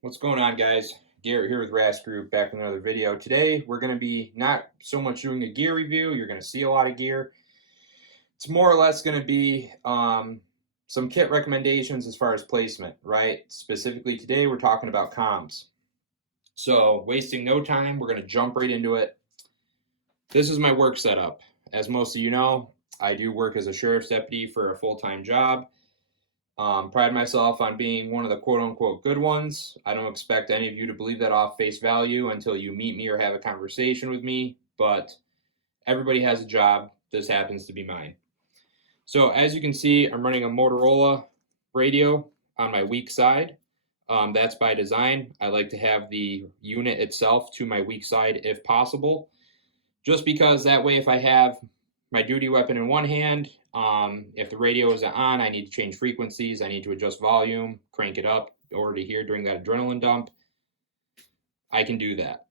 What's going on, guys? Garrett here with RAS Group, back with another video. Today we're going to be not so much doing a gear review. You're going to see a lot of gear. It's more or less going to be some kit recommendations as far as placement, right? Specifically today we're talking about comms. So wasting no time, we're going to jump right into it. This is my work setup. As most of you know, I do work as a sheriff's deputy for a full-time job. Pride myself on being one of the quote-unquote good ones. I don't expect any of you to believe that off face value until you meet me or have a conversation with me, but everybody has a job. This happens to be mine. So as you can see, I'm running a Motorola radio on my weak side. That's by design. I like to have the unit itself to my weak side if possible, just because that way if I have my duty weapon in one hand, if the radio is on, I need to change frequencies, I need to adjust volume, crank it up in order to hear during that adrenaline dump, I can do that.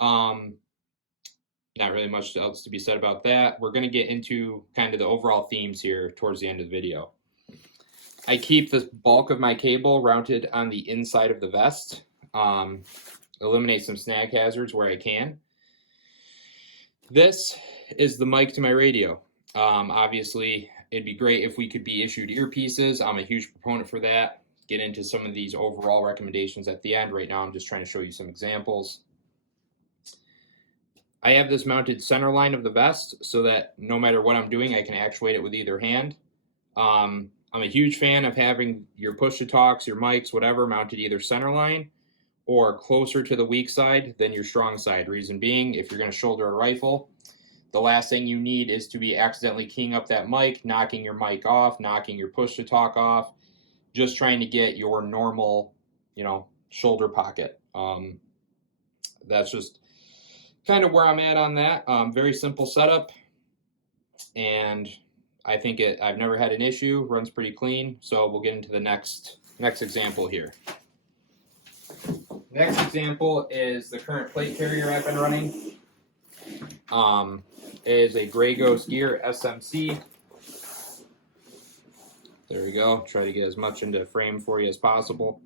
Not really much else to be said about that. We're going to get into kind of the overall themes here towards the end of the video. I keep the bulk of my cable mounted on the inside of the vest. Eliminate some snag hazards where I can. This is the mic to my radio. Obviously, it'd be great if we could be issued earpieces. I'm a huge proponent for that. Get into some of these overall recommendations at the end. Right now, I'm just trying to show you some examples. I have this mounted center line of the vest so that no matter what I'm doing, I can actuate it with either hand. I'm a huge fan of having your push-to-talks, your mics, whatever, mounted either center line or closer to the weak side than your strong side. Reason being, if you're going to shoulder a rifle, the last thing you need is to be accidentally keying up that mic, knocking your mic off, knocking your push-to-talk off, just trying to get your normal, shoulder pocket. That's just kind of where I'm at on that. Very simple setup, and I think I've never had an issue. Runs pretty clean. So we'll get into the next example here. Next example is the current plate carrier I've been running. Is a Gray Ghost Gear SMC. There we go. Try to get as much into frame for you as possible.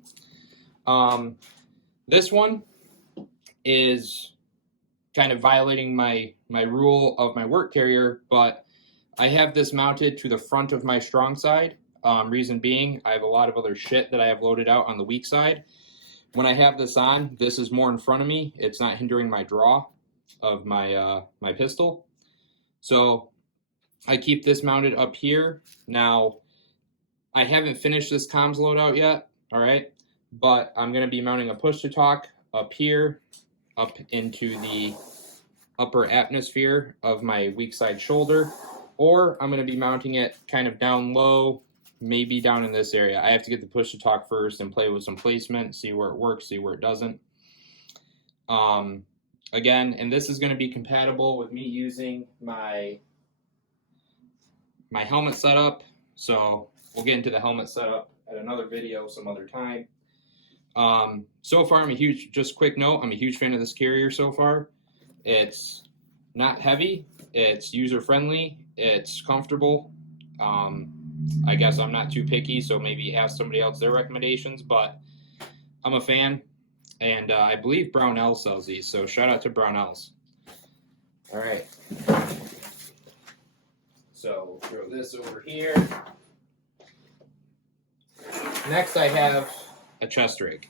This one is kind of violating my rule of my work carrier, but I have this mounted to the front of my strong side. Reason being, I have a lot of other shit that I have loaded out on the weak side. When I have this on, this is more in front of me. It's not hindering my draw of my my pistol. So I keep this mounted up here. Now, I haven't finished this comms loadout yet, all right? But I'm gonna be mounting a push-to-talk up here, up into the upper atmosphere of my weak side shoulder, or I'm going to be mounting it kind of down low, maybe down in this area. I have to get the push to talk first and play with some placement, see where it works, see where it doesn't. Again, and this is going to be compatible with me using my helmet setup, so we'll get into the helmet setup at another video some other time. So far, just quick note, I'm a huge fan of this carrier so far. It's not heavy, it's user-friendly, it's comfortable. I guess I'm not too picky, so maybe ask somebody else their recommendations, but I'm a fan, and I believe Brownell sells these, so shout out to Brownell's. All right. So throw this over here. Next, I have a chest rig.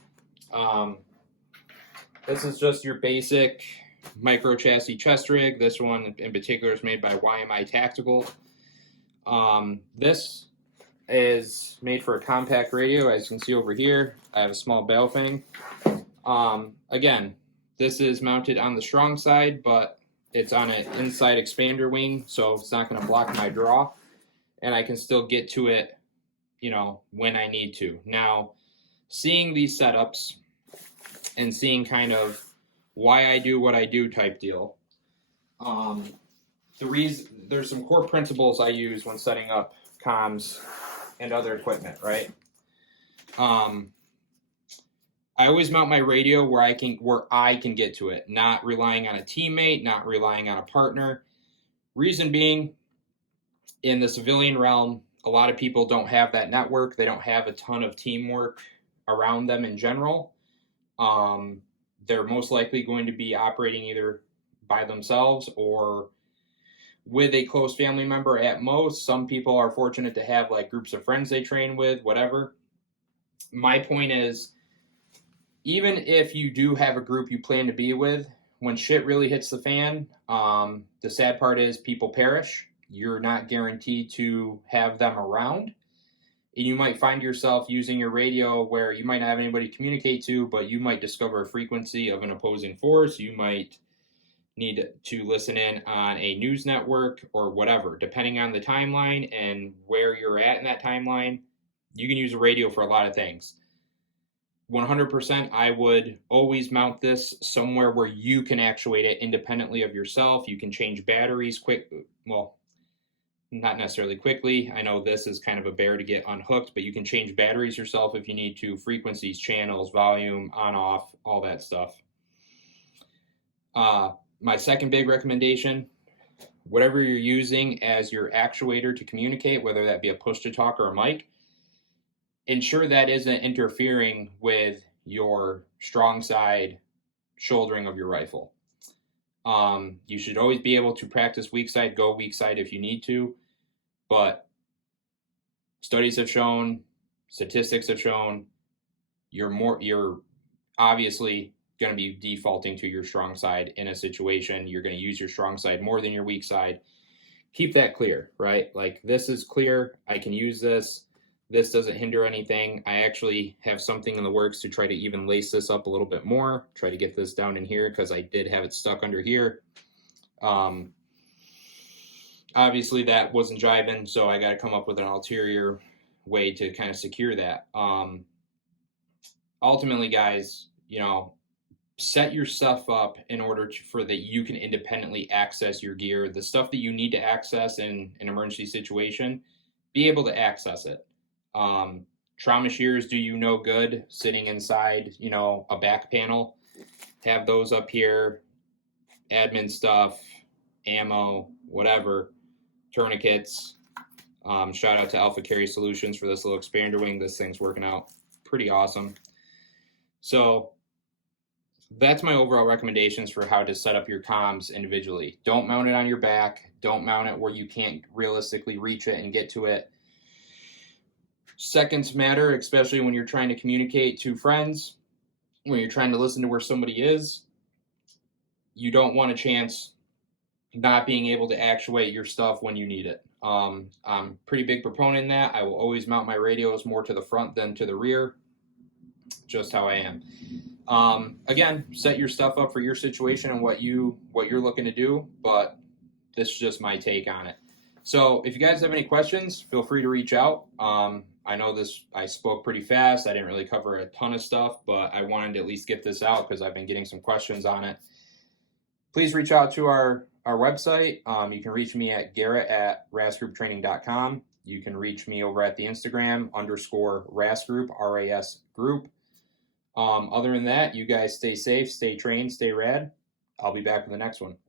This is just your basic micro chassis chest rig. This one in particular is made by YMI Tactical. This is made for a compact radio. As you can see over here, I have a small Baofeng. Again, this is mounted on the strong side, but it's on an inside expander wing, so it's not going to block my draw, and I can still get to it, when I need to. Now, seeing these setups and seeing kind of why I do what I do type deal, there's some core principles I use when setting up comms and other equipment, right? I always mount my radio where I can get to it, not relying on a teammate, not relying on a partner. Reason being, in the civilian realm, a lot of people don't have that network. They don't have a ton of teamwork around them in general. They're most likely going to be operating either by themselves or with a close family member at most. Some people are fortunate to have like groups of friends they train with, whatever. My point is, even if you do have a group you plan to be with, when shit really hits the fan, the sad part is people perish. You're not guaranteed to have them around. And you might find yourself using your radio where you might not have anybody to communicate to, but you might discover a frequency of an opposing force. You might need to listen in on a news network or whatever. Depending on the timeline and where you're at in that timeline, you can use a radio for a lot of things. 100%, I would always mount this somewhere where you can actuate it independently of yourself. You can change batteries well, not necessarily quickly. I know this is kind of a bear to get unhooked, but you can change batteries yourself if you need to, frequencies, channels, volume, on, off, all that stuff. My second big recommendation, whatever you're using as your actuator to communicate, whether that be a push-to-talk or a mic, ensure that isn't interfering with your strong side shouldering of your rifle. You should always be able to practice weak side, go weak side if you need to, but studies have shown, statistics have shown, you're obviously going to be defaulting to your strong side in a situation. You're going to use your strong side more than your weak side. Keep that clear, right? Like, this is clear. I can use this. This doesn't hinder anything. I actually have something in the works to try to even lace this up a little bit more, try to get this down in here because I did have it stuck under here. Obviously that wasn't jiving, so I got to come up with an ulterior way to kind of secure that. Ultimately, guys, set your stuff up in order for that you can independently access your gear. The stuff that you need to access in an emergency situation, be able to access it. Trauma shears do you no good sitting inside, a back panel. Have those up here, admin stuff, ammo, whatever, tourniquets. Shout out to Alpha Carry Solutions for this little expander wing. This thing's working out pretty awesome. So that's my overall recommendations for how to set up your comms individually. Don't mount it on your back. Don't mount it where you can't realistically reach it and get to it. Seconds matter, especially when you're trying to communicate to friends, when you're trying to listen to where somebody is. You don't want a chance not being able to actuate your stuff when you need it. I'm a pretty big proponent in that. I will always mount my radios more to the front than to the rear. Just how I am. Again, set your stuff up for your situation and what you're looking to do, but this is just my take on it. So if you guys have any questions, feel free to reach out. I know I spoke pretty fast. I didn't really cover a ton of stuff, but I wanted to at least get this out because I've been getting some questions on it. Please reach out to our website. You can reach me at garrett@rasgrouptraining.com. You can reach me over at the Instagram _rasgroup, RAS group. Other than that, you guys stay safe, stay trained, stay rad. I'll be back for the next one.